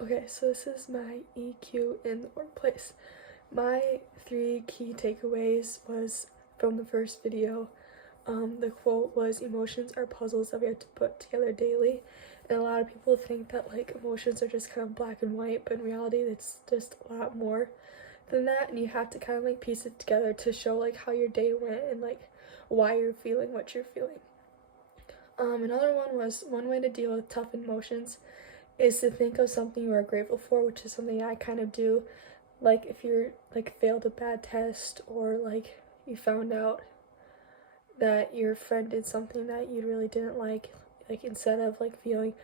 Okay, so this is my EQ in the workplace. My 3 key takeaways was from the first video. The quote was, emotions are puzzles that we have to put together daily. And a lot of people think that like emotions are just kind of black and white, but in reality it's just a lot more than that, and you have to kind of like piece it together to show like how your day went and like why you're feeling what you're feeling. Another one was, one way to deal with tough emotions is to think of something you are grateful for, which is something I kind of do. Like if you're like failed a bad test, or like you found out that your friend did something that you really didn't like instead of like feeling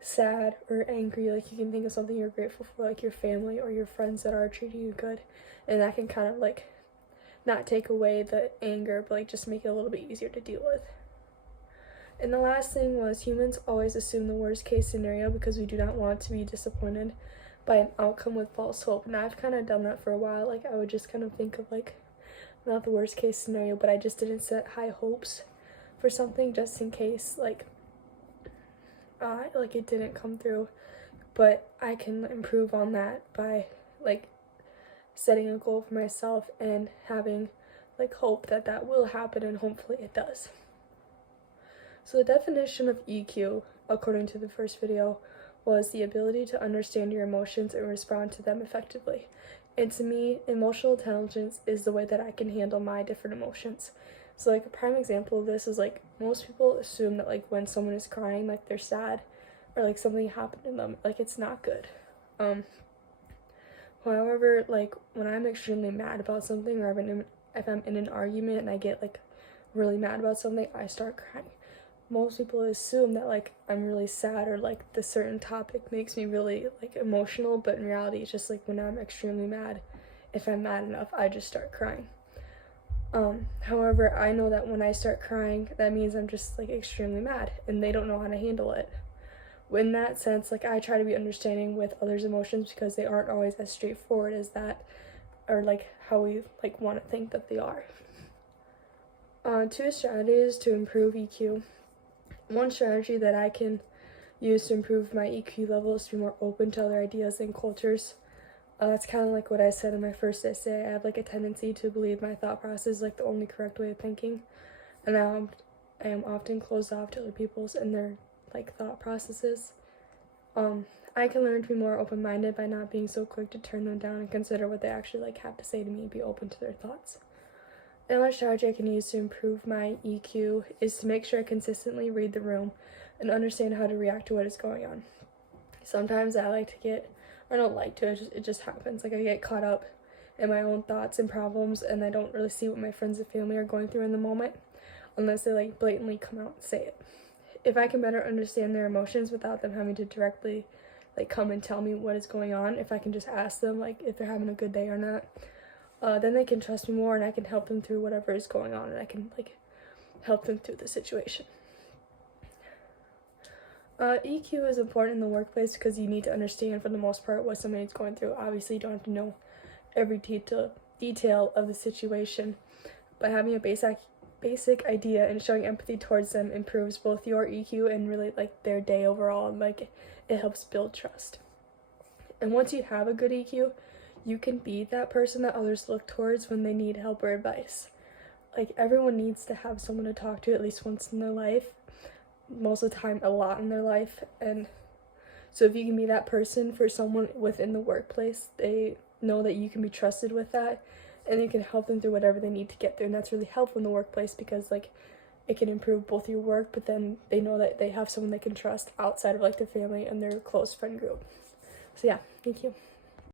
sad or angry, like you can think of something you're grateful for, like your family or your friends that are treating you good, and that can kind of like not take away the anger, but like just make it a little bit easier to deal with. And the last thing was, humans always assume the worst case scenario because we do not want to be disappointed by an outcome with false hope. And I've kind of done that for a while. Like I would just kind of think of like not the worst case scenario, but I just didn't set high hopes for something just in case like it didn't come through. But I can improve on that by like setting a goal for myself and having like hope that that will happen, and hopefully it does. So the definition of EQ, according to the first video, was the ability to understand your emotions and respond to them effectively. And to me, emotional intelligence is the way that I can handle my different emotions. So like a prime example of this is like most people assume that like when someone is crying, like they're sad or like something happened to them, like it's not good. However, like when I'm extremely mad about something, or if I'm in an argument and I get like really mad about something, I start crying. Most people assume that like I'm really sad, or like the certain topic makes me really like emotional, but in reality it's just like when I'm extremely mad, if I'm mad enough, I just start crying. However, I know that when I start crying, that means I'm just like extremely mad and they don't know how to handle it. In that sense, like I try to be understanding with others' emotions because they aren't always as straightforward as that, or like how we like want to think that they are. 2 strategies to improve EQ. One strategy that I can use to improve my EQ level is to be more open to other ideas and cultures. That's kind of like what I said in my first essay. I have like a tendency to believe my thought process is like the only correct way of thinking, and I am often closed off to other people's and their like thought processes. I can learn to be more open-minded by not being so quick to turn them down and consider what they actually like have to say to me and be open to their thoughts. Another strategy I can use to improve my EQ is to make sure I consistently read the room and understand how to react to what is going on. Sometimes I like to get, I don't like to, it just happens. Like I get caught up in my own thoughts and problems, and I don't really see what my friends and family are going through in the moment unless they like blatantly come out and say it. If I can better understand their emotions without them having to directly like come and tell me what is going on, if I can just ask them like if they're having a good day or not, then they can trust me more and I can help them through whatever is going on, and I can like help them through the situation. EQ is important in the workplace because you need to understand for the most part what somebody's going through. Obviously you don't have to know every detail of the situation, but having a basic idea and showing empathy towards them improves both your EQ and really like their day overall, and like it helps build trust. And once you have a good EQ, you can be that person that others look towards when they need help or advice. Like everyone needs to have someone to talk to at least once in their life, most of the time a lot in their life. And so if you can be that person for someone within the workplace, they know that you can be trusted with that, and you can help them through whatever they need to get through. And that's really helpful in the workplace because like it can improve both your work, but then they know that they have someone they can trust outside of like their family and their close friend group. So yeah, thank you.